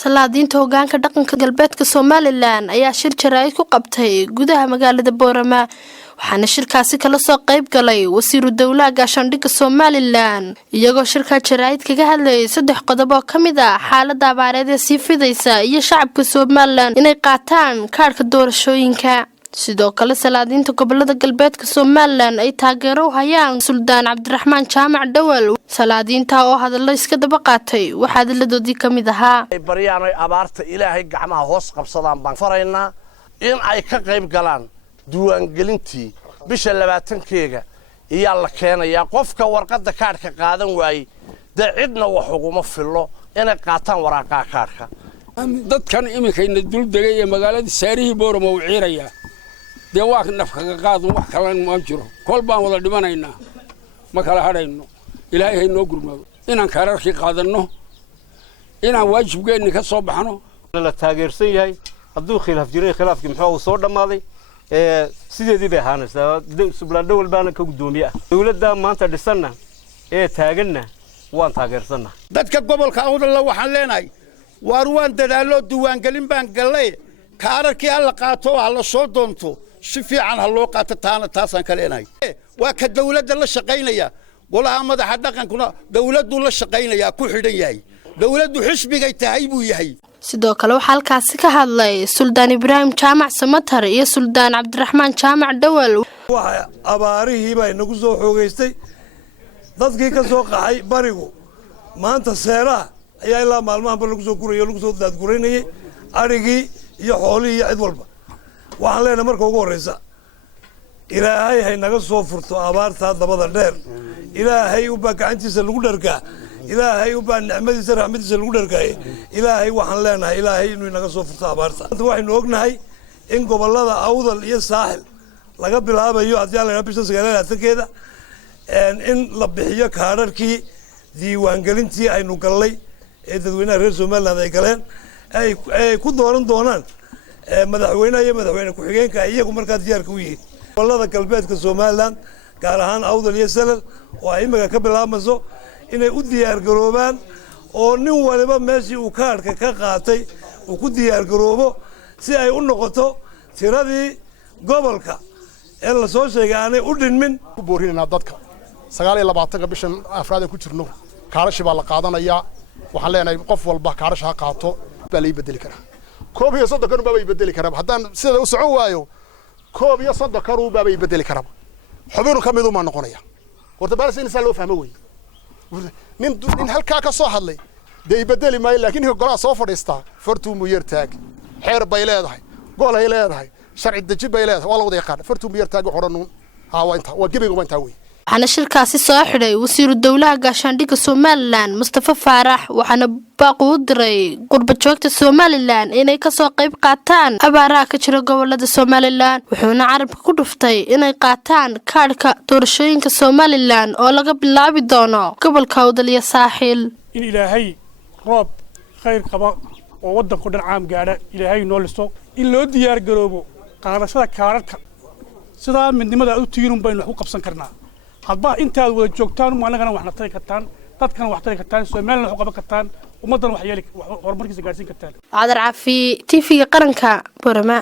salaadiinta hoggaanka dhaqanka galbeedka Somaliland ayaa shir jaraa'id ku qabtay gudaha magaalada Boorama waxaana shirkaasi kala soo qayb galay wasiiru dawladda gaashaandhigga Somaliland iyagoo shirka jaraa'id kaga hadlayay saddex qodob oo kamid ah xaaladda abaareed ee sii fidaysa iyo shacabka Somaliland inay qaataan kaarka doorashooyinka sidoo kale salaadiinta gobolada galbeedka Somaliland ay taageero u hayaan Suldaan Cabdiraxmaan Jaamac Dawal salaadiinta oo hadallo iska daba qaatay waxa hadalladoodii kamid ahaa bariyaan ay abaarta Ilaahay gacmaha hoos qabsadaan baan faraynaa in ay ka qayb galaan diiwaangelintii bisha 20-keega iyo la keenaya qofka warqadda kaarka qaadan waayay cidna wax ugu filo inay qaataan waraqaha kaarka dadkan imikayna dul degay ee magaalada Saarihi Boorama u ciiraya waa nafka qaado wax kale ma jiro kol baan wada dhimanaynaa ma kala hadhayno Ilaahay hay noo gurmado inaan kaararkii qaadano inaan waajibkeena ka soo baxno la taageersan yahay hadduu khilaaf jiray khilaafkii muxuu soo dhamaaday sideedii bay ahaanaysaa Suldaan Dawal baan ka gudoomiyaa dawladda maanta dhisana ee taaganna waan taageersanaa dadka gobolka awdal waxaan leenahay waan dadaalo diiwaangelin baan galay kaararkii alla qaato alla soo doonto si fiican ha loo qaato taasaan ka leenahay waa ka dawladda la shaqeynaya golaha madaxa dhaqankuna dawladdu la shaqeynaya ku xidhan yahay dawladdu xisbigay tahay buu yahay sidoo kale waxa halkaas ka hadlay Suldaan Ibraahim Jaamac Samatar iyo Suldaan Cabdiraxmaan Jaamac Dawal waxa abaarihii bay nagu soo xoogeystay dadkii ka soo qaxay barigu maanta seeraha ayaa ilaa maalmahan lagu soo gurayo lagu soo daadgureynayay arigii iyo xoolihii cid walba waxaan leenahay marka ugu horeysa Ilaahay hay naga soo furto abaarta dabada dheer Ilaahay u gacantiisa lagu dharkaa Ilaahay u baa nicmadiisa raxmadiisa lagu dharkaay Ilaahay waxaan leenahay Ilaahay inuu naga soo furto abaarta waxaynu ognahay in gobolada Awdal iyo Saaxil laga bilaabayo hadii la bisha 9-keeda in la bixiyo kaararkii diiwaangelintii aynu galay ee dadweynaha reer Somaliland ay galeen ay ku dooran doonaan madaxweyne ku xigeenka iyagu markaa diyaarka u yihiin gobolada galbeedka Somaliland gaar ahaan Awdal iyo Salal oo ay imaga ka bilaabmayso inay u diyaar garoobaan oo nin waliba meeshii uu kaarka ka qaatay uu ku diyaar garoobo si ay u noqoto tiradii gobolka ee la soo sheegay aanay u dhinmin ku boorinayna dadka 29 bishan afraad ku jirno kaarashi baa la qaadanaya waxaan leenahay qof walba kaarash ha qaato baa la bedeli karaa koob iyo 30 kan baa bedeli karaa haddaan sida u socon waayo koob iyo 30 kan baa bedeli karaa xubin ka mid uma noqonaya horta baalas in loo fahmo way nin halka ka soo hadlay day bedeli ma laakiin golaha soo fadhiista fartu mu yar taag xeer bay leedahay gol ay leedahay sharci dajib bay leedahay wala wada yaqaan fartu mu yar taag xoranuun waa inta waa gibiga inta way waxaana shirkaasi soo xidhay wasiiru dawladda gaashaandhigga Somaliland Mustafa Faarax waxaana baaq u diray qurba joogta Somaliland inay ka soo qayb qaataan abaaraha ka jira gobolada Somaliland wuxuuna carabka ku dhuftay inay qaataan kaarka doorashooyinka Somaliland oo laga bilaabi doono gobolka Awdal iyo Saaxil in Ilaahay roob khayr qaba oo wadanku dhan caam gaara Ilaahay noo liso in loo diyaar garoobo qaadashada kaararka sida midnimada u tiirun baynu wax u qabsan karnaa hadba intaad wada joogtaan maalagana waxna tari kartaan dadkan wax tari kartaan Soomaaliland wax qaban kartaan ummadan wax yeeli horumarkiisa gaarsiin kartaan Cadar Cafi TV qaranka Boorama